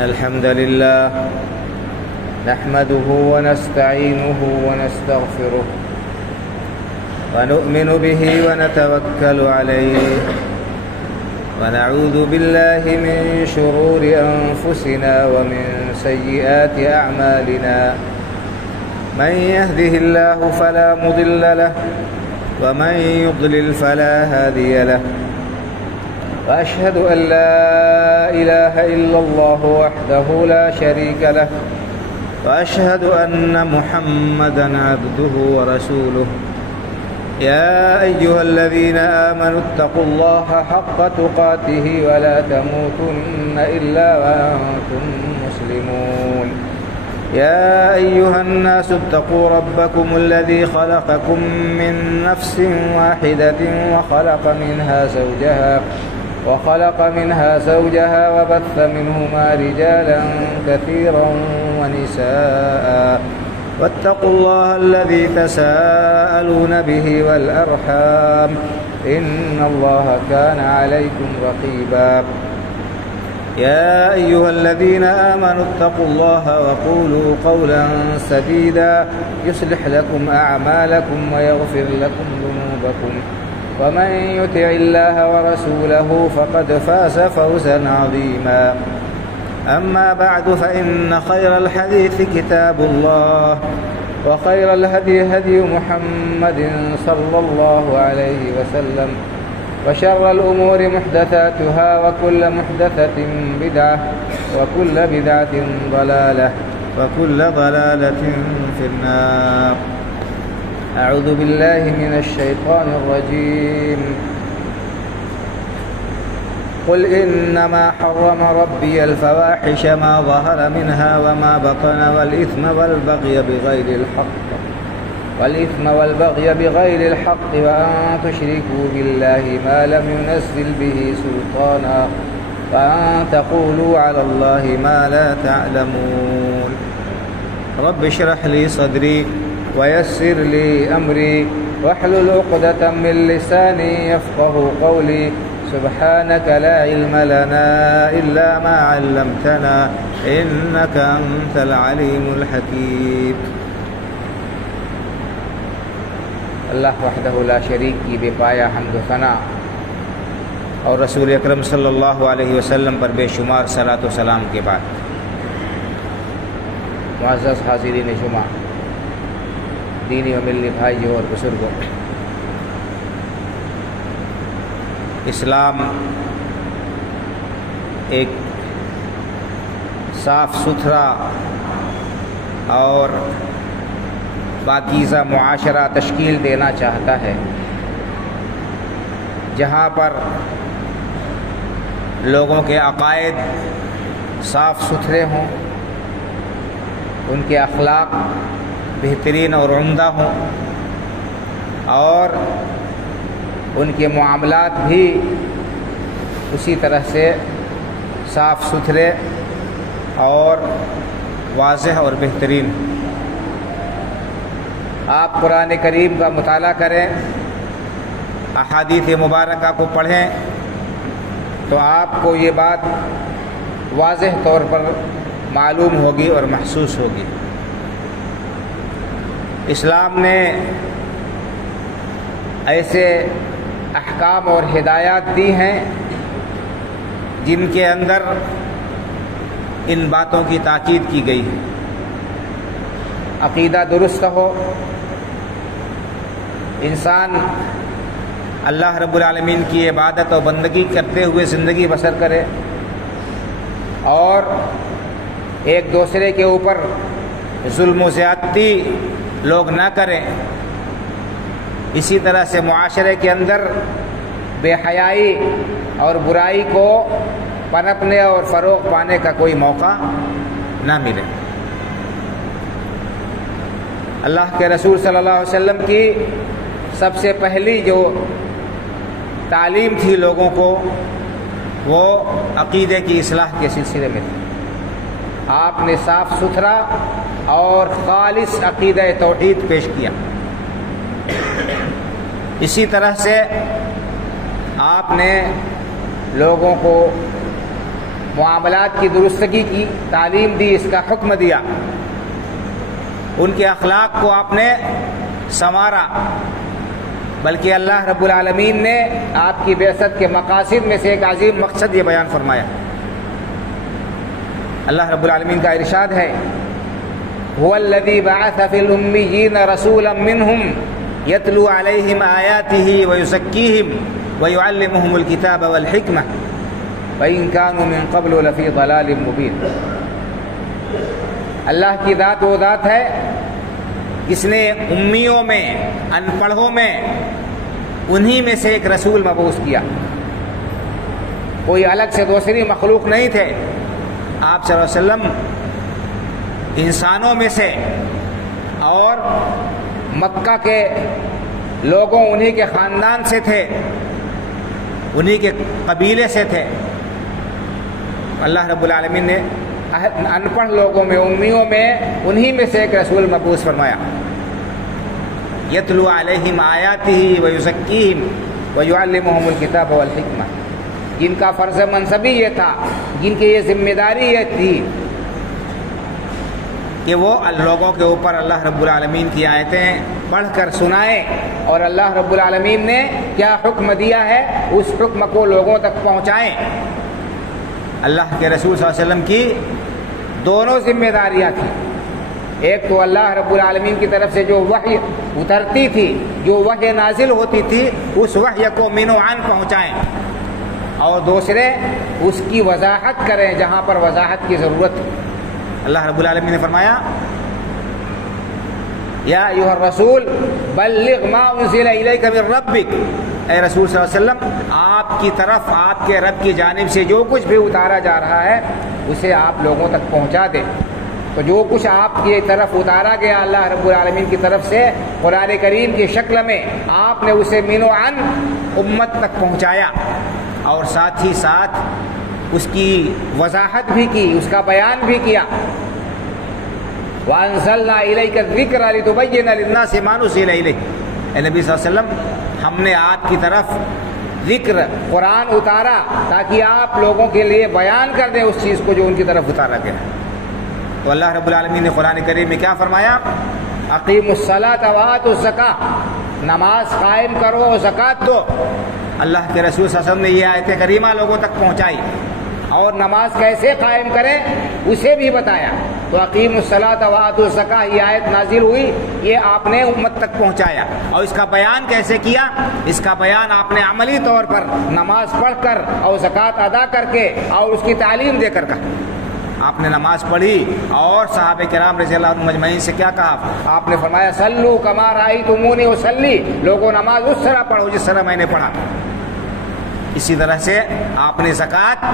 إن الحمد لله نحمده ونستعينه ونستغفره ونؤمن به ونتوكل عليه ونعوذ بالله من شرور أنفسنا ومن سيئات أعمالنا من يهده الله فلا مضل له ومن يضلل فلا هادي له وأشهد أن لا إله إلا الله وحده لا شريك له وأشهد أن محمدا عبده ورسوله يا أيها الذين آمنوا اتقوا الله حق تقاته ولا تموتن إلا وأنتم مسلمون يا أيها الناس اتقوا ربكم الذي خلقكم من نفس واحدة وخلق منها زوجها وبث منهما رجالا كثيرا ونساء واتقوا الله الذي تساءلون به والأرحام إن الله كان عليكم رقيبا يا أيها الذين آمنوا اتقوا الله وقولوا قولا سديدا يصلح لكم أعمالكم ويغفر لكم ذنوبكم ومن يطع الله ورسوله فقد فاز فوزا عظيما أما بعد فإن خير الحديث كتاب الله وخير الهدي هدي محمد صلى الله عليه وسلم وشر الأمور محدثاتها وكل محدثة بدعة وكل بدعة ضلالة وكل ضلالة في النار أعوذ بالله من الشيطان الرجيم قل إنما حرم ربي الفواحش ما ظهر منها وما بطن والإثم والبغي بغير الحق وأن تشركوا بالله ما لم ينزل به سلطانا وأن تقولوا على الله ما لا تعلمون رب اشرح لي صدري ويسر لي أمري واحلل عقدة من لساني يفقه قولي سبحانك لا علم لنا إلا ما علمتنا إنك أنت العليم الحكيم اللہ وحدہ لا شریک کی بے پایا حمد و ثنا اور رسول اکرم صلی اللہ علیہ وسلم پر بے شمار صلاۃ و سلام کے بعد معزز حاضرین جمعہ، دینی و ملی بھائیوں اور بزرگوں، اسلام ایک صاف ستھرا اور پاکیزہ معاشرہ تشکیل دینا چاہتا ہے، جہاں پر لوگوں کے عقائد صاف ستھرے ہوں، ان کے اخلاق بہترین اور عمدہ ہوں، اور ان کے معاملات بھی اسی طرح سے صاف ستھرے اور واضح اور بہترین ہوں۔ آپ قرآن کریم کا مطالعہ کریں، احادیث مبارکہ کو پڑھیں تو آپ کو یہ بات واضح طور پر معلوم ہوگی اور محسوس ہوگی۔ اسلام نے ایسے احکام اور ہدایات دی ہیں جن کے اندر ان باتوں کی تاکید کی گئی ہے۔ عقیدہ درست ہو، انسان اللہ رب العالمین کی عبادت و بندگی کرتے ہوئے زندگی بسر کرے، اور ایک دوسرے کے اوپر ظلم و زیادتی لوگ نہ کریں۔ اسی طرح سے معاشرے کے اندر بے حیائی اور برائی کو پنپنے اور فروغ پانے کا کوئی موقع نہ ملے۔ اللہ کے رسول صلی اللہ علیہ وسلم کی سب سے پہلی جو تعلیم تھی لوگوں کو، وہ عقیدے کی اصلاح کے سلسلے میں تھی۔ آپ نے صاف ستھرا اور خالص عقیدہ توحید پیش کیا۔ اسی طرح سے آپ نے لوگوں کو معاملات کی درستگی کی تعلیم دی، اس کا حکم دیا، ان کے اخلاق کو آپ نے سنوارا، بلکہ اللہ رب العالمین نے آپ کی بعثت کے مقاصد میں سے ایک عظیم مقصد یہ بیان فرمایا۔ اللہ رب العالمین کا ارشاد ہے هو الذی بعث فی الامیین رسولا منہم یتلو علیہم آیاتہ ویزکیہم ویعلمہم الکتاب والحکمہ وَإِن كَانُوا مِن قَبْلُ لَفِي ضَلَالٍ مُبِينٍ۔ اللہ کی ذات وہ ذات ہے جس نے امیوں میں، ان پڑھوں میں، انہی میں سے ایک رسول مبعوث کیا۔ کوئی الگ سے دوسری مخلوق نہیں تھے، آپ صلی اللہ علیہ وسلم انسانوں میں سے، اور مکہ کے لوگوں انہی کے خاندان سے تھے، انہی کے قبیلے سے تھے۔ اللہ رب العالمین نے ان پڑھ لوگوں میں، امیوں میں، انہی میں سے ایک رسول مبعوث فرمایا۔ یتلو علیہم آیاتہ ویزکیہم ویعلمہم الکتاب والحکمہ، جن کا فرض منصبی یہ تھا، جن کی یہ ذمہ داری یہ تھی کہ وہ لوگوں کے اوپر اللہ رب العالمین کی آیتیں پڑھ کر سنائیں، اور اللہ رب العالمین نے کیا حکم دیا ہے اس حکم کو لوگوں تک پہنچائیں۔ اللہ کے رسول صلی اللہ علیہ وسلم کی دونوں ذمہ داریاں تھیں، ایک تو اللہ رب العالمین کی طرف سے جو وحی اترتی تھی، جو وحی نازل ہوتی تھی، اس وحی کو من و عن پہنچائیں، اور دوسرے اس کی وضاحت کریں جہاں پر وضاحت کی ضرورت ہے۔ اللہ رب العالمین نے فرمایا یا ایھا الرسول بلغ ما انزل الیک من ربک، اے رسول صلی اللہ علیہ وسلم آپ کی طرف آپ کے رب کی جانب سے جو کچھ بھی اتارا جا رہا ہے اسے آپ لوگوں تک پہنچا دیں۔ تو جو کچھ آپ کی طرف اتارا گیا اللہ رب العالمین کی طرف سے قرآن کریم کی شکل میں، آپ نے اسے من و عن امت تک پہنچایا، اور ساتھ ہی ساتھ اس کی وضاحت بھی کی، اس کا بیان بھی کیا۔ وَأَنزَلْنَا إِلَيْكَ الذِّكْرَ لِتُبَيِّنَ لِلنَّاسِ مَا نُزِّلَ إِلَيْهِمْ، اے نبی صلی اللہ علیہ وسلم ہم نے آپ کی طرف ذکر قرآن اتارا تاکہ آپ لوگوں کے لیے بیان کر دیں اس چیز کو جو ان کی طرف اتارا گیا۔ تو اللہ رب العالمین نے قرآن کریم میں کیا فرمایا؟ اقیموا الصلاۃ وآتوا الزکاۃ، نماز قائم کرو اور زکوٰۃ دو۔ اللہ کے رسول صلی اللہ علیہ وسلم نے یہ آیت کریمہ لوگوں تک پہنچائی، اور نماز کیسے قائم کریں اسے بھی بتایا۔ تو اقیموا الصلاۃ وآتوا الزکاۃ یہ آیت نازل ہوئی، یہ آپ نے امت تک پہنچایا، اور اس کا بیان کیسے کیا؟ اس کا بیان آپ نے عملی طور پر نماز پڑھ کر اور زکوٰۃ ادا کر کے اور اس کی تعلیم دے کر کہا۔ آپ نے نماز پڑھی اور صحابہ کرام رضی اللہ عنہم مجمعین سے کیا کہا؟ آپ نے فرمایا صلو کما رأیتمونی اصلی، لوگوں نماز اس طرح پڑھو جس طرح میں نے پڑھا۔ اسی طرح سے آپ نے زکوٰۃ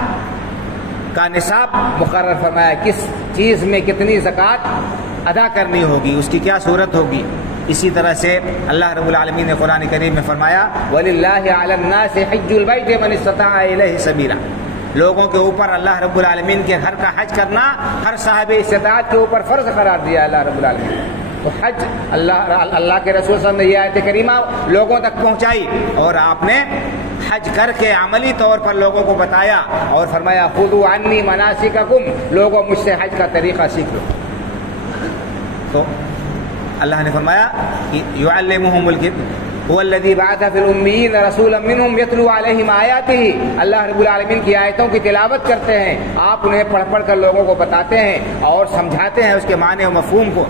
کا نصاب مقرر فرمایا، کس چیز میں کتنی زکوٰۃ ادا کرنی ہوگی، اس کی کیا صورت ہوگی۔ اسی طرح سے اللہ رب العالمین نے قرآن کریم میں فرمایا وَلِلَّهِ عَلَى النَّاسِ حِجُّ الْبَيْتِ مَنِ اسْتَطَاعَ إِلَيْهِ سَبِيلًا، لوگوں کے اوپر اللہ رب العالمین کے گھر کا حج کرنا ہر صاحب استطاعت کے اوپر فرض قرار دیا اللہ رب العالمین۔ تو حج اللہ کے رسول صلی اللہ علیہ وسلم نے یہ آیت کریمہ لوگوں تک پہنچائی، اور آپ نے حج کر کے عملی طور پر لوگوں کو بتایا اور فرمایا خذوا عنی مناسککم، لوگوں مجھ سے حج کا طریقہ سیکھ لو۔ تو اللہ نے فرمایا کہ یعلمہم الکتاب هو الذی بعث فی الامیین رسولا منہم یتلو علیہم آیاتہ، اللہ رب العالمین کی آیتوں کی تلاوت کرتے ہیں، آپ انہیں پڑھ پڑھ کر لوگوں کو بتاتے ہیں اور سمجھاتے ہیں اس کے معنی و مفہوم کو۔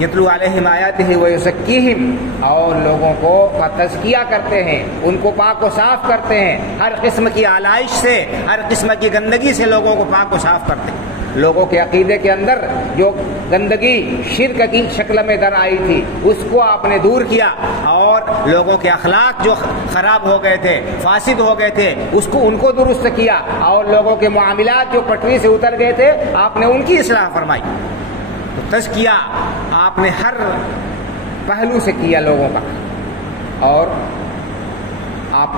یتلو علیہم آیاتہ ویزکیہم، اور لوگوں کو تزکیہ کرتے ہیں، ان کو پاک و صاف کرتے ہیں، ہر قسم کی آلائش سے، ہر قسم کی گندگی سے لوگوں کو پاک و صاف کرتے ہیں۔ لوگوں کے عقیدے کے اندر جو گندگی شرک کی شکل میں در آئی تھی اس کو آپ نے دور کیا، اور لوگوں کے اخلاق جو خراب ہو گئے تھے، فاسد ہو گئے تھے، ان کو درست کیا، اور لوگوں کے معاملات جو پٹری سے اتر گئے تھے آپ نے ان کی اصلاح فرمائی۔ تو تزکیہ آپ نے ہر پہلو سے کیا لوگوں کا، اور آپ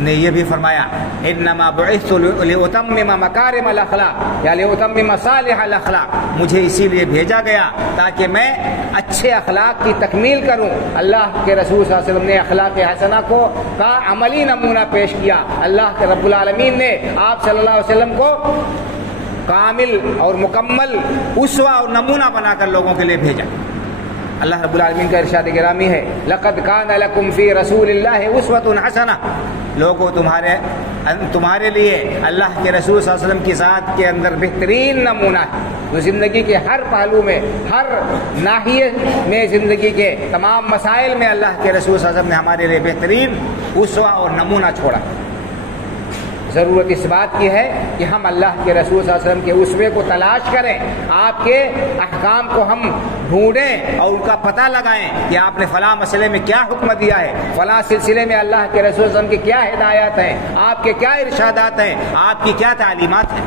نے یہ بھی فرمایا انما بعثت لاتمم مکارم الاخلاق یا لاتمم صالح الاخلاق، مجھے اسی لیے بھیجا گیا تاکہ میں اچھے اخلاق کی تکمیل کروں۔ اللہ کے رسول صلی اللہ علیہ وسلم نے اخلاق حسنہ کا عملی نمونہ پیش کیا۔ اللہ کے رب العالمین نے آپ صلی اللہ علیہ وسلم کو کامل اور مکمل اسوہ اور نمونہ بنا کر لوگوں کے لیے بھیجا۔ اللہ رب العالمین کا ارشاد گرامی ہے لقد کان لکم فی رسول اللہ اسوۃ حسنہ، لوگوں تمہارے لیے اللہ کے رسول صلی اللہ علیہ وسلم کی ذات کے اندر بہترین نمونہ ہے۔ جو زندگی کے ہر پہلو میں، ہر ناحیے میں، زندگی کے تمام مسائل میں اللہ کے رسول صلی اللہ علیہ وسلم نے ہمارے لیے بہترین اسوہ اور نمونہ چھوڑا۔ ضرورت اس بات کی ہے کہ ہم اللہ کے رسول صلی اللہ علیہ وسلم کے اسوے کو تلاش کریں، آپ کے احکام کو ہم ڈھونڈیں اور ان کا پتہ لگائیں کہ آپ نے فلاں مسئلے میں کیا حکم دیا ہے، فلاں سلسلے میں اللہ کے رسول صلی اللہ علیہ وسلم کی کیا ہدایات ہیں، آپ کے کیا ارشادات ہیں، آپ کی کیا تعلیمات ہیں۔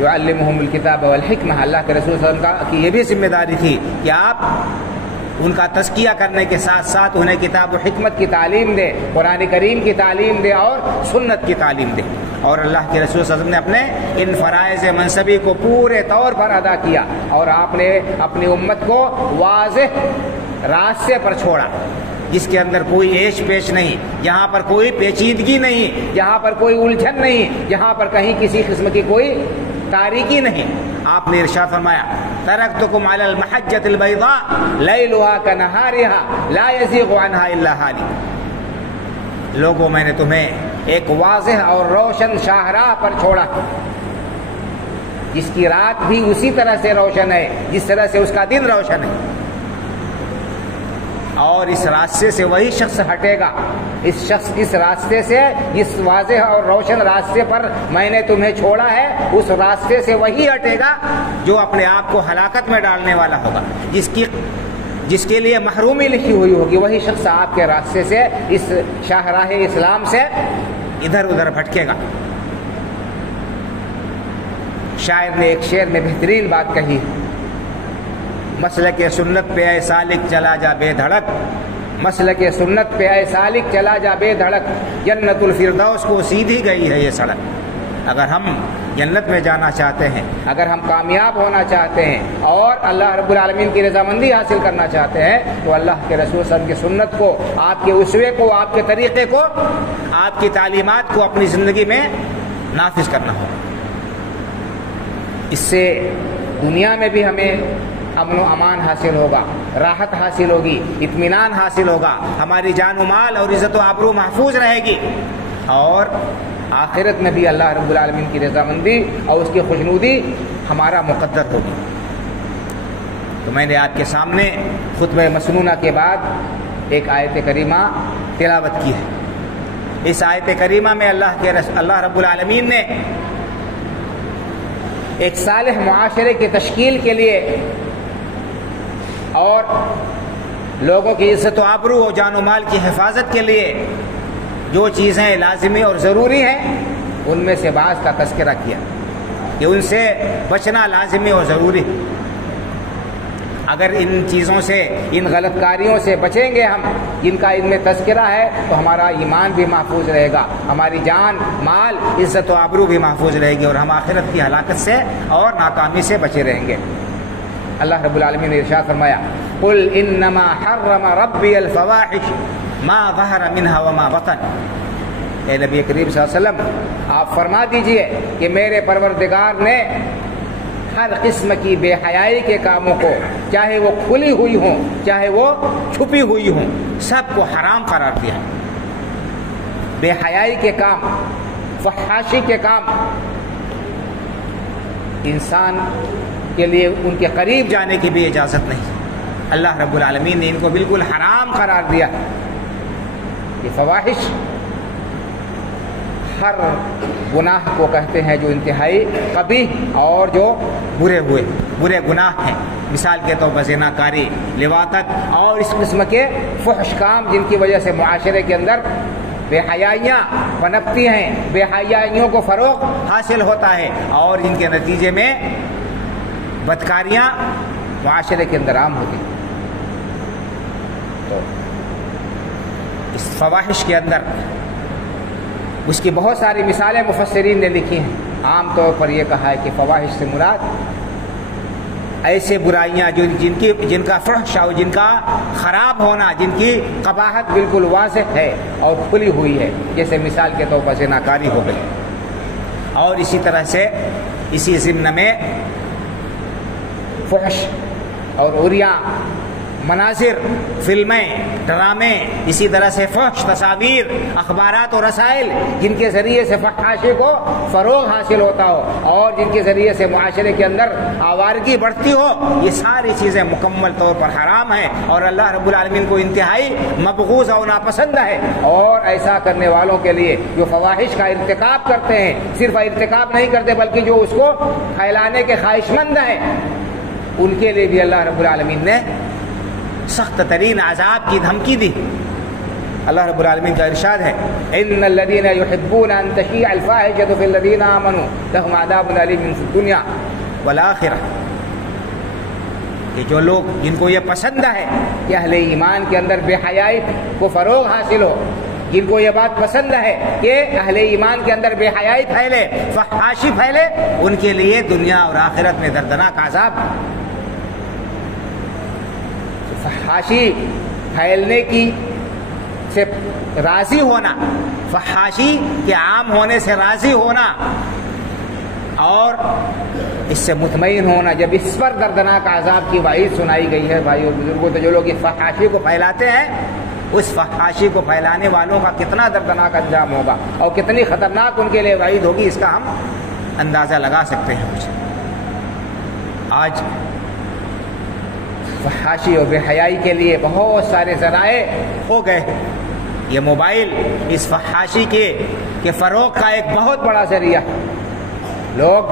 یعلمہم الکتاب والحکمہ، اللہ کے رسول صلی اللہ علیہ وسلم کی یہ بھی ذمہ داری تھی کہ آپ ان کا تزکیہ کرنے کے ساتھ ساتھ انہیں کتاب و حکمت کی تعلیم دے، قرآن کریم کی تعلیم دے اور سنت کی تعلیم دے۔ اور اللہ کے رسول صلی اللہ علیہ وسلم نے اپنے ان فرائض منصبی کو پورے طور پر ادا کیا اور آپ نے اپنی امت کو واضح راستے پر چھوڑا جس کے اندر کوئی ایش پیش نہیں، جہاں پر کوئی پیچیدگی نہیں، جہاں پر کوئی الجھن نہیں، جہاں پر کہیں کسی قسم کی کوئی تاریکی نہیں۔ آپ نے ارشاد فرمایا ترکتکم علی المحجۃ البیضاء لیلها کنہارها لا یزیغ عنها الا ہالک، لوگوں میں نے تمہیں ایک واضح اور روشن شاہراہ پر چھوڑا جس کی رات بھی اسی طرح سے روشن ہے جس طرح سے اس کا دن روشن ہے، اور اس راستے سے وہی شخص ہٹے گا، اس راستے سے، اس واضح اور روشن راستے پر میں نے تمہیں چھوڑا ہے، اس راستے سے وہی ہٹے گا جو اپنے آپ کو ہلاکت میں ڈالنے والا ہوگا، جس کے لیے محرومی لکھی ہوئی ہوگی، وہی شخص آپ کے راستے سے، اس شاہراہ اسلام سے ادھر ادھر بھٹکے گا۔ شاعر نے ایک شعر میں بہترین بات کہی، مسلک سنت پہ اے سالک چلا جا بے دھڑک، مسلک سنت پہ اے سالک چلا جا بے دھڑک، جنت الفردوس کو سیدھی گئی ہے یہ سڑک۔ اگر ہم جنت میں جانا چاہتے ہیں، اگر ہم کامیاب ہونا چاہتے ہیں اور اللہ رب العالمین کی رضامندی حاصل کرنا چاہتے ہیں تو اللہ کے رسول صلی اللہ علیہ وسلم کی سنت کو، آپ کے اسوے کو، آپ کے طریقے کو، آپ کی تعلیمات کو اپنی زندگی میں نافذ کرنا ہوگا۔ اس سے دنیا میں بھی ہمیں امن و امان حاصل ہوگا، راحت حاصل ہوگی، اطمینان حاصل ہوگا، ہماری جان و مال اور عزت و آبرو محفوظ رہے گی، اور آخرت میں بھی اللہ رب العالمین کی رضامندی اور اس کی خوشنودی ہمارا مقدر ہوگی۔ تو میں نے آپ کے سامنے خطبہ مسنونہ کے بعد ایک آیت کریمہ تلاوت کی ہے۔ اس آیت کریمہ میں اللہ رب العالمین نے ایک صالح معاشرے کی تشکیل کے لیے اور لوگوں کی عزت و آبرو اور جان و مال کی حفاظت کے لیے جو چیزیں لازمی اور ضروری ہیں ان میں سے بعض کا تذکرہ کیا کہ ان سے بچنا لازمی اور ضروری ہے۔ اگر ان چیزوں سے، ان غلط کاریوں سے بچیں گے ہم جن کا ان میں تذکرہ ہے تو ہمارا ایمان بھی محفوظ رہے گا، ہماری جان، مال، عزت و آبرو بھی محفوظ رہے گی اور ہم آخرت کی ہلاکت سے اور ناکامی سے بچے رہیں گے۔ اللہ رب العالمین نے ارشاد فرمایا قل انما حرم ربی الفواحش ما ظہر منها وما بطن، اے نبی کریم صلی اللہ علیہ وسلم آپ فرما دیجئے کہ میرے پروردگار نے ہر قسم کی بے حیائی کے کاموں کو، چاہے وہ کھلی ہوئی ہوں چاہے وہ چھپی ہوئی ہوں، سب کو حرام قرار دیا۔ بے حیائی کے کام، فحاشی کے کام انسان کے لیے ان کے قریب جانے کی بھی اجازت نہیں، اللہ رب العالمین نے ان کو بالکل حرام قرار دیا۔ یہ فواحش ہر گناہ کو کہتے ہیں جو انتہائی قبیح اور جو برے گناہ ہیں، مثال کے طور پر زنا کاری، لواطت اور اس قسم کے فحش کام جن کی وجہ سے معاشرے کے اندر بے حیائیاں پنپتی ہیں، بے حیائیوں کو فروغ حاصل ہوتا ہے اور جن کے نتیجے میں بدکاریاں معاشرے کے اندر عام ہوتی ہیں۔ تو اس فواحش کے اندر اس کی بہت ساری مثالیں مفسرین نے لکھی ہیں. عام طور پر یہ کہا ہے کہ فواحش سے مراد ایسے برائیاں جن کا فحش اور جن کا خراب ہونا، جن کی قباحت بالکل واضح ہے اور کھلی ہوئی ہے، جیسے مثال کے طور پر زناکاری ہو گئی. اور اسی طرح سے اسی ضمن میں فحش اور عریاں مناظر، فلمیں، ڈرامے، اسی طرح سے فحش تصاویر، اخبارات و رسائل جن کے ذریعے سے فحاشی کو فروغ حاصل ہوتا ہو اور جن کے ذریعے سے معاشرے کے اندر آوارگی بڑھتی ہو، یہ ساری چیزیں مکمل طور پر حرام ہیں اور اللہ رب العالمین کو انتہائی مبغوض اور ناپسند ہے. اور ایسا کرنے والوں کے لیے جو فواحش کا ارتکاب کرتے ہیں، صرف ارتکاب نہیں کرتے بلکہ جو اس کو پھیلانے کے خواہش مند ہیں، ان کے لیے بھی اللہ رب العالمین نے سخت ترین عذاب کی دھمکی دی. اللہ رب العالمین کا ارشاد ہے ان الذين يحبون ان تشيع الفاحشة في الذين آمنوا لهم عذاب أليم في الدنيا والآخرة. کہ جو لوگ جن کو یہ پسند ہے کہ اہل ایمان کے اندر بے حیائی کو فروغ حاصل ہو، جن کو یہ بات پسند ہے کہ اہل ایمان کے اندر بے حیائی پھیلے، فحاشی پھیلے، ان کے لیے دنیا اور آخرت میں دردناک عذاب. فحاشی پھیلنے کی سے راضی ہونا، فحاشی کے عام ہونے سے راضی ہونا اور اس سے مطمئن ہونا، جب اس پر دردناک عذاب کی وعید سنائی گئی ہے بھائی اور بزرگوں، تو جو لوگ اس فحاشی کو پھیلاتے ہیں، اس فحاشی کو پھیلانے والوں کا کتنا دردناک انجام ہوگا اور کتنی خطرناک ان کے لیے وعید ہوگی، اس کا ہم اندازہ لگا سکتے ہیں. کچھ آج فحاشی اور بے حیائی کے لیے بہت سارے ذرائع ہو گئے. یہ موبائل اس فحاشی کے فروغ کا ایک بہت بڑا ذریعہ. لوگ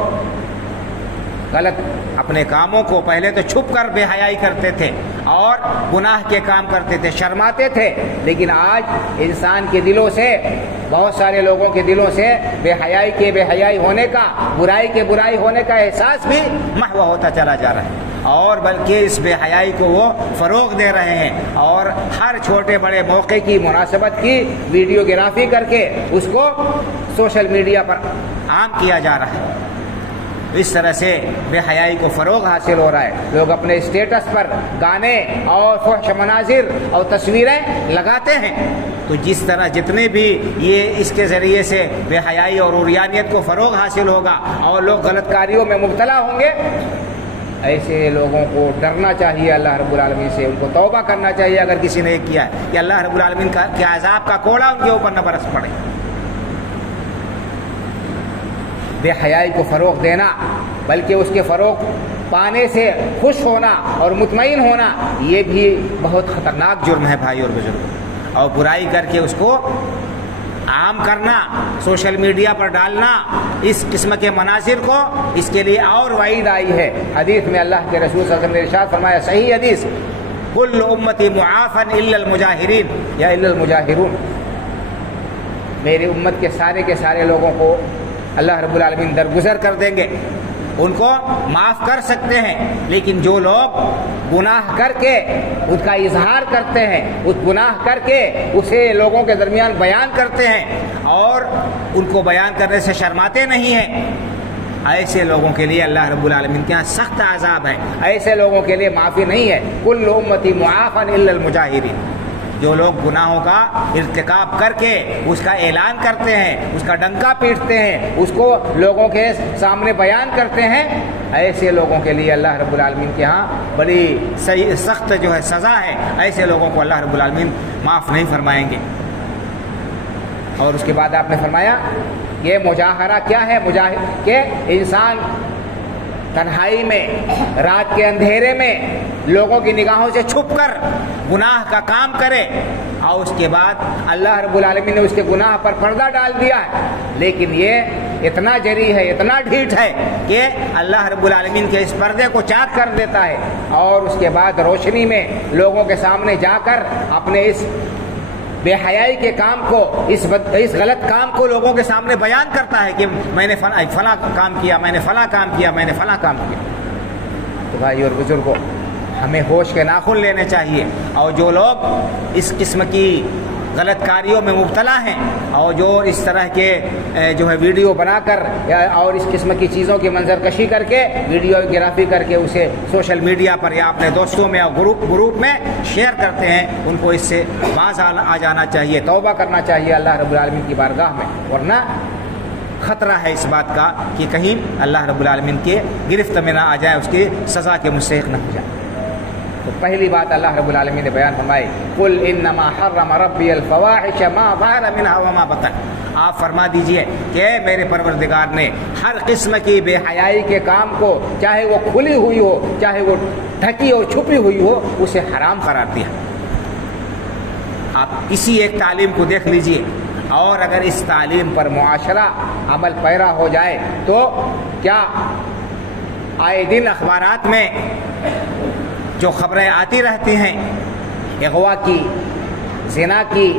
غلط اپنے کاموں کو پہلے تو چھپ کر بے حیائی کرتے تھے اور گناہ کے کام کرتے تھے، شرماتے تھے، لیکن آج انسان کے دلوں سے، بہت سارے لوگوں کے دلوں سے بے حیائی ہونے کا، برائی کے برائی ہونے کا احساس بھی محو ہوتا چلا جا رہا ہے. اور بلکہ اس بے حیائی کو وہ فروغ دے رہے ہیں اور ہر چھوٹے بڑے موقع کی مناسبت کی ویڈیوگرافی کر کے اس کو سوشل میڈیا پر عام کیا جا رہا ہے. اس طرح سے بے حیائی کو فروغ حاصل ہو رہا ہے. لوگ اپنے اسٹیٹس پر گانے اور فحش مناظر اور تصویریں لگاتے ہیں. تو جس طرح جتنے بھی یہ اس کے ذریعے سے بے حیائی اور عریانیت کو فروغ حاصل ہوگا اور لوگ غلط کاریوں میں مبتلا ہوں گے، ایسے لوگوں کو ڈرنا چاہیے اللہ رب العالمین سے، ان کو توبہ کرنا چاہیے اگر کسی نے کیا ہے، کہ اللہ رب العالمین کے عذاب کا کوڑا ان کے اوپر نہ برس پڑے. بے حیائی کو فروغ دینا، بلکہ اس کے فروغ پانے سے خوش ہونا اور مطمئن ہونا، یہ بھی بہت خطرناک جرم ہے بھائی اور بزرگوں. اور برائی کر کے اس کو عام کرنا، سوشل میڈیا پر ڈالنا، اس قسم کے مناظر کو، اس کے لیے اور وعید آئی ہے. حدیث میں اللہ کے رسول صلی اللہ علیہ وسلم نے ارشاد فرمایا، صحیح حدیث، کل امتی معافا الا المجاہرین یا الا المجاہرون، میری امت کے سارے لوگوں کو اللہ رب العالمین درگزر کر دیں گے، ان کو معاف کر سکتے ہیں، لیکن جو لوگ گناہ کر کے اس کا اظہار کرتے ہیں، اس گناہ کر کے اسے لوگوں کے درمیان بیان کرتے ہیں اور ان کو بیان کرنے سے شرماتے نہیں ہیں، ایسے لوگوں کے لیے اللہ رب العالمین کے یہاں سخت عذاب ہے. ایسے لوگوں کے لیے معافی نہیں ہے. کل امتی معافا الا المجاہرین، جو لوگ گناہوں کا ارتکاب کر کے اس کا اعلان کرتے ہیں، اس کا ڈنکا پیٹتے ہیں، اس کو لوگوں کے سامنے بیان کرتے ہیں، ایسے لوگوں کے لیے اللہ رب العالمین کے ہاں بڑی سخت جو ہے سزا ہے. ایسے لوگوں کو اللہ رب العالمین معاف نہیں فرمائیں گے. اور اس کے بعد آپ نے فرمایا یہ مجاہرہ کیا ہے؟ کہ انسان تنہائی میں، رات کے اندھیرے میں لوگوں کی نگاہوں سے چھپ کر گناہ کا کام کرے اور اس کے بعد اللہ رب العالمین نے اس کے گناہ پر پردہ ڈال دیا ہے، لیکن یہ اتنا جری ہے، اتنا ڈھیٹ ہے کہ اللہ رب العالمین کے اس پردے کو چاک کر دیتا ہے اور اس کے بعد روشنی میں لوگوں کے سامنے جا کر اپنے اس بے حیائی کے کام کو، اس غلط کام کو لوگوں کے سامنے بیان کرتا ہے کہ میں نے فلاں کام کیا، میں نے فلاں کام کیا، میں نے فلاں کام کیا. تو بھائی اور بزرگوں، ہمیں ہوش کے ناخن لینے چاہیے، اور جو لوگ اس قسم کی غلط کاریوں میں مبتلا ہیں اور جو اس طرح کے جو ہے ویڈیو بنا کر اور اس قسم کی چیزوں کی منظر کشی کر کے ویڈیو گرافی کر کے اسے سوشل میڈیا پر یا اپنے دوستوں میں اور گروپ میں شیئر کرتے ہیں، ان کو اس سے باز آ جانا چاہیے، توبہ کرنا چاہیے اللہ رب العالمین کی بارگاہ میں، ورنہ خطرہ ہے اس بات کا کہ کہیں اللہ رب العالمین کے گرفت میں نہ آ جائے، اس کی سزا کے مستحق نہ ہو جائے۔ تو پہلی بات اللہ رب العالمین نے بیان فرمائی، قل انما حرم ربی الفواحش ما ظہر منها وما بطن، آپ فرما دیجئے کہ میرے پروردگار نے ہر قسم کی بے حیائی کے کام کو، چاہے وہ کھلی ہوئی ہو چاہے وہ ڈھکی اور چھپی ہوئی ہو، اسے حرام قرار دیا۔ آپ کسی ایک تعلیم کو دیکھ لیجئے، اور اگر اس تعلیم پر معاشرہ عمل پیرا ہو جائے تو کیا آئے دن اخبارات میں جو خبریں آتی رہتی ہیں اغوا کی، زنا کی،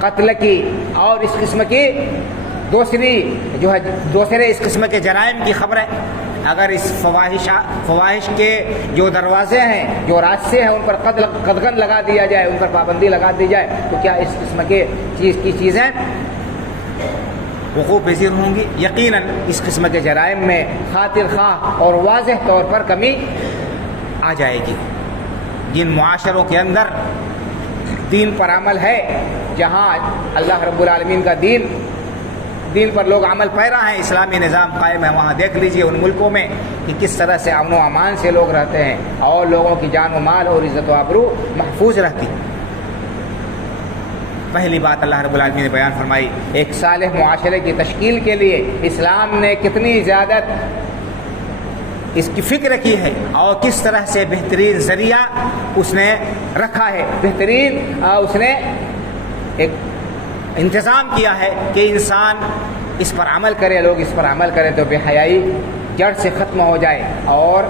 قتل کی اور اس قسم کی دوسرے اس قسم کے جرائم کی خبریں، اگر اس فواحش کے جو دروازے ہیں، جو راستے ہیں، ان پر قدغن لگا دیا جائے، ان پر پابندی لگا دی جائے، تو کیا اس قسم کے چیزیں وقوع پذیر ہوں گی؟ یقیناً اس قسم کے جرائم میں خاطر خواہ اور واضح طور پر کمی آ جائے گی۔ جن معاشروں کے اندر دین پر عمل ہے، جہاں اللہ رب العالمین کا دین پر لوگ عمل پیرا ہیں، اسلامی نظام قائم ہے، وہاں دیکھ لیجئے ان ملکوں میں کہ کس طرح سے امن و امان سے لوگ رہتے ہیں اور لوگوں کی جان و مال اور عزت و آبرو محفوظ رہتی ہے۔ پہلی بات اللہ رب العالمین نے بیان فرمائی، ایک صالح معاشرے کی تشکیل کے لیے اسلام نے کتنی زیادہ اس کی فکر کی ہے اور کس طرح سے بہترین ذریعہ اس نے رکھا ہے، بہترین اس نے ایک انتظام کیا ہے کہ انسان اس پر عمل کرے، لوگ اس پر عمل کریں تو بے حیائی جڑ سے ختم ہو جائے اور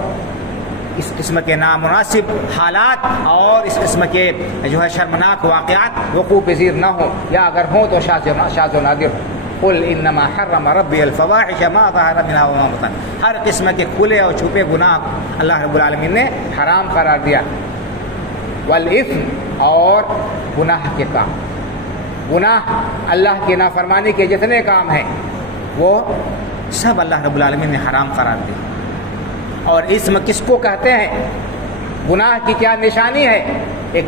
اس قسم کے نامناسب حالات اور اس قسم کے جو ہے شرمناک واقعات وقوع پذیر نہ ہوں، یا اگر ہوں تو شاذ و نادر ہوں۔ قل انما حرم ربی الفواحش ما ظہر منها وما بطن، ہر قسم کے کھلے اور چھپے گناہ اللہ رب العالمین نے حرام قرار دیا۔ والاثم، اور گناہ کے کام، گناہ اللہ کی نافرمانی کے جتنے کام ہیں وہ سب اللہ رب العالمین نے حرام قرار دیا۔ اور اسم کس کو کہتے ہیں، گناہ کی کیا نشانی ہے، ایک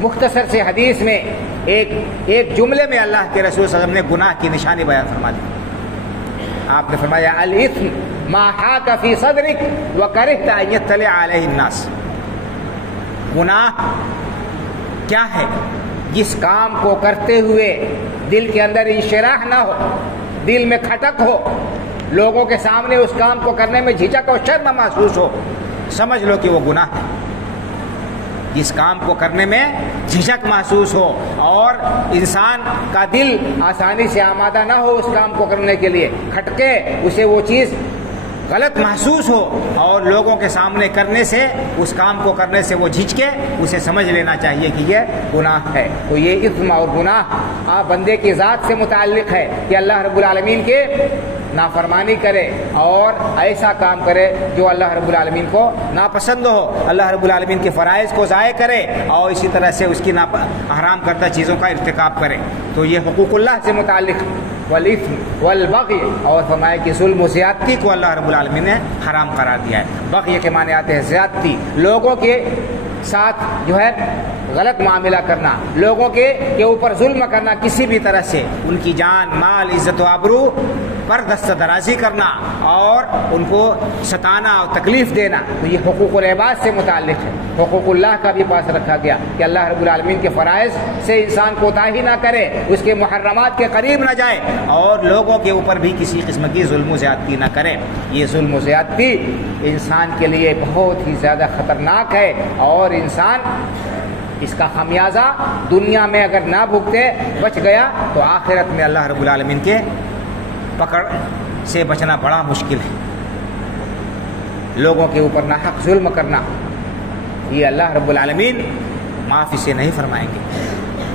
مختصر سے حدیث میں ایک جملے میں اللہ کے رسول صلی اللہ علیہ وسلم نے گناہ کی نشانی بیان فرما دی۔ آپ نے فرمایا الاثم ما حاک فی صدرک وکرہت ان یطلع علیہ الناس، گناہ کیا ہے، جس کام کو کرتے ہوئے دل کے اندر انشراح نہ ہو، دل میں کھٹک ہو، لوگوں کے سامنے اس کام کو کرنے میں جھجک اور شرم محسوس ہو، سمجھ لو کہ وہ گناہ ہے۔ جس کام کو کرنے میں جھجک محسوس ہو اور انسان کا دل آسانی سے آمادہ نہ ہو اس کام کو کرنے کے لیے، کھٹکے، اسے وہ چیز غلط محسوس ہو اور لوگوں کے سامنے کرنے سے، اس کام کو کرنے سے وہ جھجکے، اسے سمجھ لینا چاہیے کہ یہ گناہ ہے۔ تو یہ اثم اور گناہ بندے کی ذات سے متعلق ہے کہ اللہ رب العالمین کے نافرمانی کرے اور ایسا کام کرے جو اللہ رب العالمین کو ناپسند ہو، اللہ رب العالمین کے فرائض کو ضائع کرے اور اسی طرح سے اس کی حرام کردہ چیزوں کا ارتکاب کرے، تو یہ حقوق اللہ سے متعلق۔ والاثم والبغی، اور فرمایا کہ ظلم و زیادتی کو اللہ رب العالمین نے حرام قرار دیا ہے۔ بغی کے معنی آتے ہیں زیادتی، لوگوں کے ساتھ جو ہے غلط معاملہ کرنا، لوگوں کے اوپر ظلم کرنا، کسی بھی طرح سے ان کی جان، مال، عزت و آبرو پر دست درازی کرنا اور ان کو ستانا اور تکلیف دینا، تو یہ حقوق العباد سے متعلق ہے۔ حقوق اللہ کا بھی پاس رکھا گیا کہ اللہ رب العالمین کے فرائض سے انسان کوتاہی نہ کرے، اس کے محرمات کے قریب نہ جائے اور لوگوں کے اوپر بھی کسی قسم کی ظلم و زیادتی نہ کرے۔ یہ ظلم و زیادتی انسان کے لیے بہت ہی زیادہ خطرناک ہے اور انسان اس کا خمیازہ دنیا میں اگر نہ بھگتے بچ گیا تو آخرت میں اللہ رب العالمین کے پکڑ سے بچنا بڑا مشکل ہے۔ لوگوں کے اوپر ناحق ظلم کرنا، یہ اللہ رب العالمین معاف اسے نہیں فرمائیں گے۔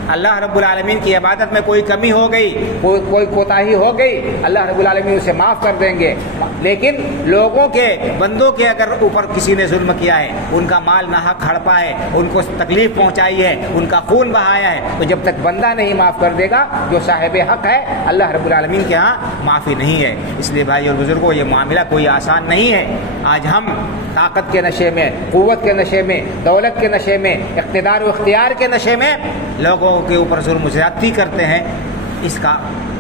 اللہ رب العالمین کی عبادت میں کوئی کمی ہو گئی، کوئی کوتاہی ہو گئی، اللہ رب العالمین اسے معاف کر دیں گے۔ لیکن لوگوں کے، بندوں کے اگر اوپر کسی نے ظلم کیا ہے، ان کا مال ناحق ہڑپا ہے، ان کو تکلیف پہنچائی ہے، ان کا خون بہایا ہے، تو جب تک بندہ نہیں معاف کر دے گا جو صاحب حق ہے، اللہ رب العالمین کے ہاں معافی نہیں ہے۔ اس لیے بھائی اور بزرگوں، یہ معاملہ کوئی آسان نہیں ہے۔ آج ہم طاقت کے نشے میں، قوت کے نشے میں، دولت کے نشے میں، اقتدار و اختیار کے نشے میں لوگوں کے اوپر ظلم و زیادتی کرتے ہیں۔ اس کا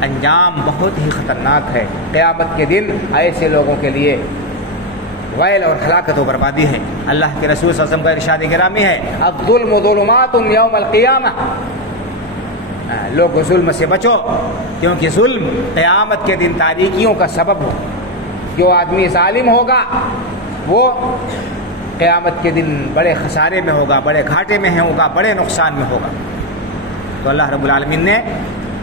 انجام بہت ہی خطرناک ہے۔ قیامت کے دن ایسے لوگوں کے لیے ویل اور ہلاکت و بربادی ہے۔ اللہ کے رسول صلی اللہ علیہ وسلم کا ارشاد گرامی ہے، الظلم ظلمات یوم القیامہ، لوگ ظلم سے بچو کیونکہ ظلم قیامت کے دن تاریکیوں کا سبب ہو۔ جو آدمی ظالم ہوگا وہ قیامت کے دن بڑے خسارے میں ہوگا، بڑے گھاٹے میں ہوگا، بڑے نقصان میں ہوگا۔ تو اللہ رب العالمین نے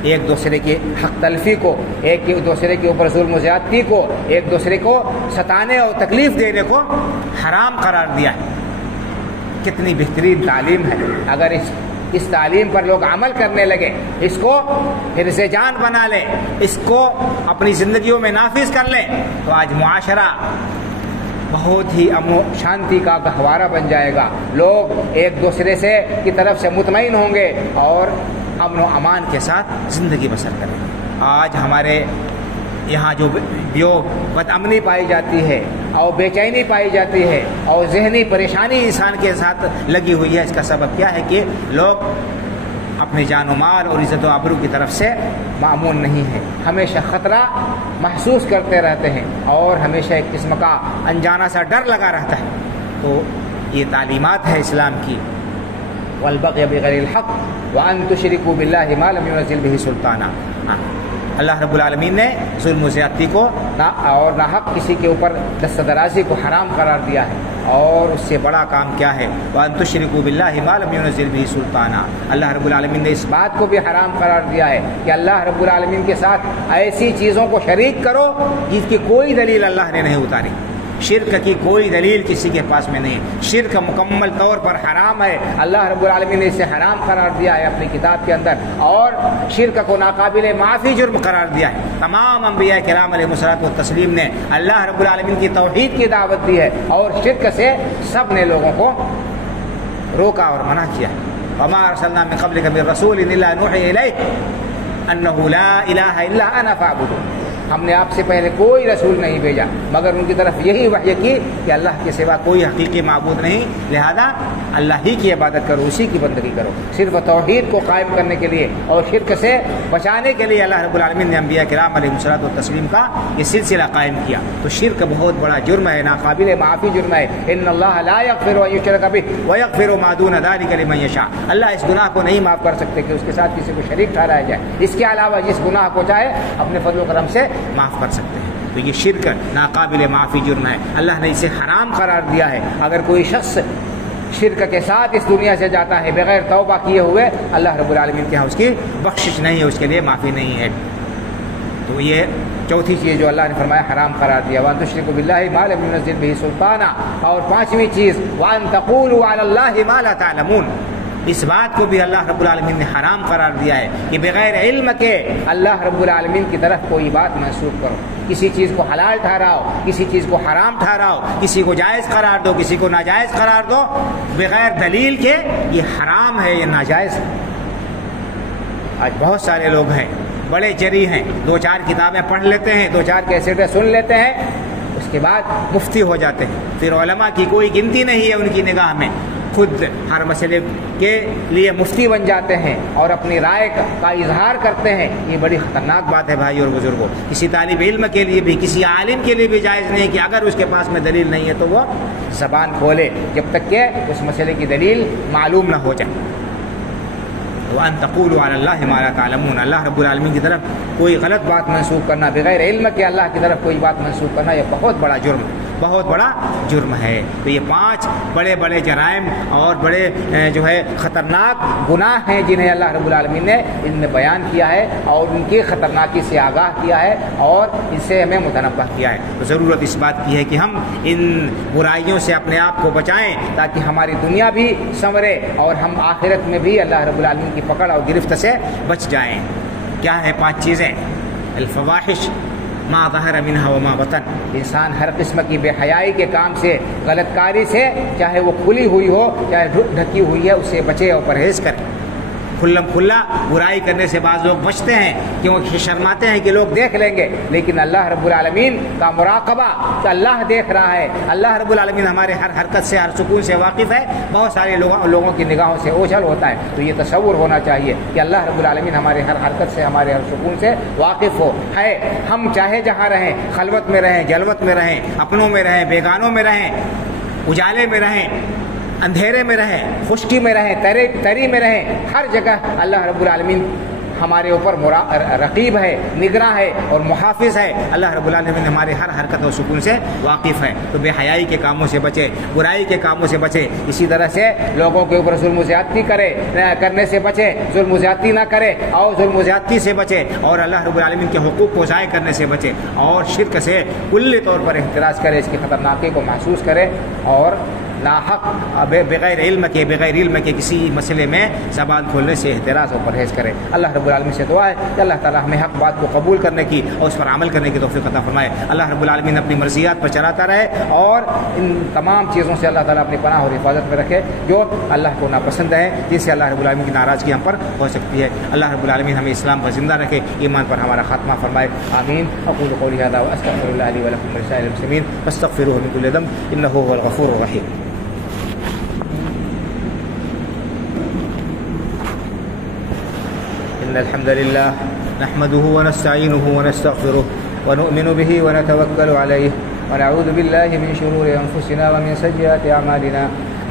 ایک دوسرے کی حق تلفی کو، ایک دوسرے کے اوپر ظلم و زیادتی کو، ایک دوسرے کو ستانے اور تکلیف دینے کو حرام قرار دیا ہے۔ کتنی بہترین تعلیم ہے۔ اگر اس تعلیم پر لوگ عمل کرنے لگے، اس کو حرز جان بنا لیں، اس کو اپنی زندگیوں میں نافذ کر لیں، تو آج معاشرہ بہت ہی امن و شانتی کا گہوارہ بن جائے گا۔ لوگ ایک دوسرے سے کی طرف سے مطمئن ہوں گے اور امن و امان کے ساتھ زندگی بسر کریں گے۔ آج ہمارے یہاں جو بد امنی پائی جاتی ہے اور بے چینی پائی جاتی ہے اور ذہنی پریشانی انسان کے ساتھ لگی ہوئی ہے، اس کا سبب کیا ہے کہ لوگ اپنے جان و مال اور عزت و آبرو کی طرف سے مامون نہیں ہے، ہمیشہ خطرہ محسوس کرتے رہتے ہیں اور ہمیشہ ایک قسم کا انجانا سا ڈر لگا رہتا ہے۔ تو یہ تعلیمات ہے اسلام کی، والبغي بغیر الحق وان تشركوا بالله ما لم ينزل به سلطانا۔ اللہ رب العالمین نے ظلم و زیادتی کو اور ناحق کسی کے اوپر دست درازی کو حرام قرار دیا ہے، اور اس سے بڑا کام کیا ہے؟ وَأَن تُشْرِكُوا بِاللَّهِ مَا لَمْ يُنَزِّلْ بِهِ سُلْطَانًا۔ اللہ رب العالمین نے اس بات کو بھی حرام قرار دیا ہے کہ اللہ رب العالمین کے ساتھ ایسی چیزوں کو شریک کرو جس کی کوئی دلیل اللہ نے نہیں اتاری۔ شرک کی کوئی دلیل کسی کے پاس میں نہیں، شرک مکمل طور پر حرام ہے۔ اللہ رب العالمین نے اسے حرام قرار دیا ہے اپنی کتاب کے اندر، اور شرک کو ناقابل معافی جرم قرار دیا ہے۔ تمام انبیاء کرام علیہ الصلوۃ والتسلیم نے اللہ رب العالمین کی توحید کی دعوت دی ہے، اور شرک سے سب نے لوگوں کو روکا اور منع کیا ہے۔ وما ارسلنا من قبلک من رسول الا نوحی الیہ انہ لا الہ الا انا فاعبدون۔ ہم نے آپ سے پہلے کوئی رسول نہیں بھیجا مگر ان کی طرف یہی وحی کی کہ اللہ کے سوا کوئی حقیقی معبود نہیں، لہذا اللہ ہی کی عبادت کرو، اسی کی بندگی کرو۔ صرف توحید کو قائم کرنے کے لیے اور شرک سے بچانے کے لیے اللہ رب العالمین نے انبیاء کرام علیہ الصلوۃ والتسلیم کا یہ سلسلہ قائم کیا۔ تو شرک بہت بڑا جرم ہے، ناقابل معافی جرم ہے۔ ان اللہ لا یغفر ان یشرک بہ ویغفر ما دون ذلک لمن یشاء۔ اللہ اس گناہ کو نہیں معاف کر سکتے کہ اس کے ساتھ کسی کو شریک ٹھہرایا جائے، اس کے علاوہ جس گناہ کو چاہے اپنے فضل و کرم سے معاف کر سکتے ہیں۔ تو یہ شرک ناقابل معافی جرم ہے، اللہ نے اسے حرام قرار دیا ہے۔ اگر کوئی شخص شرک کے ساتھ اس دنیا سے جاتا ہے بغیر توبہ کیے ہوئے، اللہ رب العالمین کے ہاں اس کی بخشش نہیں ہے، اس کے لیے معافی نہیں ہے۔ تو یہ چوتھی چیز جو اللہ نے فرمایا حرام قرار دیا، وَأَن تُشْرِكُوا بِاللَّهِ مَا لَمْ يُنَزِّلْ بِهِ سُلْطَانًا۔ اور پانچویں چیز وَأَن تَقُولُوا عَلَى اللَّهِ مَا لَا تَعْلَمُونَ۔ اس بات کو بھی اللہ رب العالمین نے حرام قرار دیا ہے کہ بغیر علم کے اللہ رب العالمین کی طرف کوئی بات منسوخ کرو، کسی چیز کو حلال ٹھہراؤ، کسی چیز کو حرام ٹھہراؤ، کسی کو جائز قرار دو، کسی کو ناجائز قرار دو بغیر دلیل کے، یہ حرام ہے، یہ ناجائز ہے۔ آج بہت سارے لوگ ہیں بڑے جری ہیں، دو چار کتابیں پڑھ لیتے ہیں، دو چار کیسٹیں سن لیتے ہیں، اس کے بعد مفتی ہو جاتے ہیں، پھر علماء کی کوئی گنتی نہیں ہے ان کی نگاہ میں، خود ہر مسئلے کے لیے مفتی بن جاتے ہیں اور اپنی رائے کا اظہار کرتے ہیں۔ یہ بڑی خطرناک بات ہے بھائی اور بزرگوں۔ کسی طالب علم کے لیے بھی، کسی عالم کے لیے بھی جائز نہیں کہ اگر اس کے پاس میں دلیل نہیں ہے تو وہ زبان کھولے جب تک کہ اس مسئلے کی دلیل معلوم نہ ہو جائے۔ وَأَن تَقُولُوا عَلَى اللَّهِ مَا لَا تَعْلَمُونَ۔ اللہ رب العالمین کی طرف کوئی غلط بات منسوخ کرنا، بغیر علم کے اللہ کی طرف کوئی بات منسوخ کرنا، یہ بہت بڑا جرم ہے۔ بہت بڑا جرم ہے۔ تو یہ 5 بڑے بڑے جرائم اور بڑے جو ہے خطرناک گناہ ہیں جنہیں اللہ رب العالمین نے ان میں بیان کیا ہے اور ان کی خطرناکی سے آگاہ کیا ہے اور اس سے ہمیں متنبہ کیا ہے۔ تو ضرورت اس بات کی ہے کہ ہم ان برائیوں سے اپنے آپ کو بچائیں تاکہ ہماری دنیا بھی سنورے اور ہم آخرت میں بھی اللہ رب العالمین کی پکڑ اور گرفت سے بچ جائیں۔ کیا ہے 5 چیزیں؟ الفواحش ما ظہر منہا وما بطن، انسان ہر قسم کی بے حیائی کے کام سے، غلط کاری سے، چاہے وہ کھلی ہوئی ہو چاہے ڈھکی ہوئی ہے، اس سے بچے اور پرہیز کرے۔ کھلم کھلا برائی کرنے سے بعض لوگ بچتے ہیں کیونکہ شرماتے ہیں کہ لوگ دیکھ لیں گے، لیکن اللہ رب العالمین کا مراقبہ کہ اللہ دیکھ رہا ہے، اللہ رب العالمین ہمارے ہر حرکت سے ہر سکون سے واقف ہے، بہت سارے لوگوں کی نگاہوں سے اوجھل ہوتا ہے۔ تو یہ تصور ہونا چاہیے کہ اللہ رب العالمین ہمارے ہر حرکت سے ہمارے ہر سکون سے واقف ہے۔ ہم چاہے جہاں رہیں، خلوت میں رہیں، جلوت میں رہیں، اپنوں میں رہیں، بیگانوں میں رہیں، اجالے میں رہیں، اندھیرے میں رہیں، خشکی میں رہیں، تری میں رہیں، ہر جگہ اللہ رب العالمین ہمارے اوپر رقیب ہے، نگراں ہے اور محافظ ہے۔ اللہ رب العالمین ہمارے ہر حرکت و سکون سے واقف ہے۔ تو بے حیائی کے کاموں سے بچے، برائی کے کاموں سے بچے، اسی طرح سے لوگوں کے اوپر ظلم و زیادتی کرنے سے بچے، ظلم و زیادتی نہ کرے اور ظلم و زیادتی سے بچے، اور اللہ رب العالمین کے حقوق کو ضائع کرنے سے بچے، اور شرک سے کلی طور پر احتراز کرے، اس کی خطرناکی کو محسوس کرے، اور ناحق بغیر علم کے کسی مسئلے میں زبان کھولنے سے احتراز اور پرہیز کرے۔ اللہ رب العالمین سے دعا ہے کہ اللہ تعالیٰ ہمیں حق بات کو قبول کرنے کی اور اس پر عمل کرنے کی توفیق عطا فرمائے۔ اللہ رب العالمین اپنی مرضیات پر چلاتا رہے اور ان تمام چیزوں سے اللہ تعالیٰ اپنی پناہ اور حفاظت میں رکھے جو اللہ کو ناپسند ہے، جس سے اللہ رب العالمین کی ناراضگی ہم پر ہو سکتی ہے۔ اللہ رب العالمین ہمیں اسلام پر زندہ رکھے، ایمان پر ہمارا خاتمہ فرمائے، آمین۔ اقول قولی هذا واستغفر الله لي ولكم ولسائر المسلمين فاستغفروه من كل ذنب انه هو الغفور الرحيم۔ إن الحمد لله نحمده ونستعينه ونستغفره ونؤمن به ونتوكل عليه ونعوذ بالله من شرور أنفسنا ومن سيئات أعمالنا،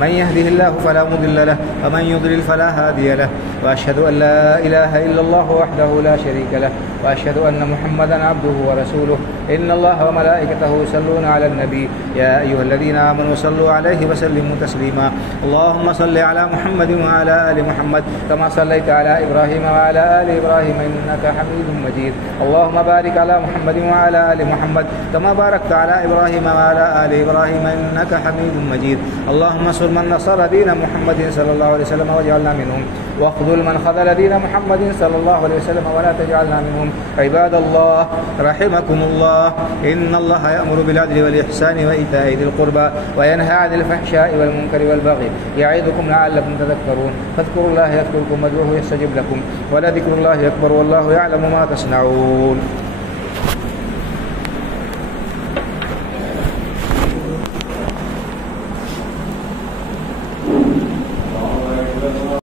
من يهده الله فلا مضل له ومن يضلل فلا هادي له، وأشهد أن لا إله إلا الله وحده لا شريك له، وأشهد أن محمدا عبده ورسوله، إن الله وملائكته يصلون على النبي يا أيها الذين آمنوا صلوا عليه وسلموا تسليما، اللهم صل على محمد وعلى آل محمد كما صليت على إبراهيم وعلى آل إبراهيم إنك حميد مجيد، اللهم بارك على محمد وعلى آل محمد كما باركت على إبراهيم وعلى آل إبراهيم إنك حميد مجيد، اللهم انصر من نصر دين محمد صلى الله عليه وسلم واجعلنا منهم، واخذل من خذل دين محمد صلى الله عليه وسلم ولا تجعلنا منهم۔ عباد الله رحمكم الله، إن الله يأمر بالعدل والإحسان وإيتاء ذي القربى وينهى عن الفحشاء والمنكر والبغي يعظكم لعلكم تذكرون، فاذكروا الله يذكركم وادعوه يستجب لكم، ولذكر الله أكبر والله يعلم ما تصنعون۔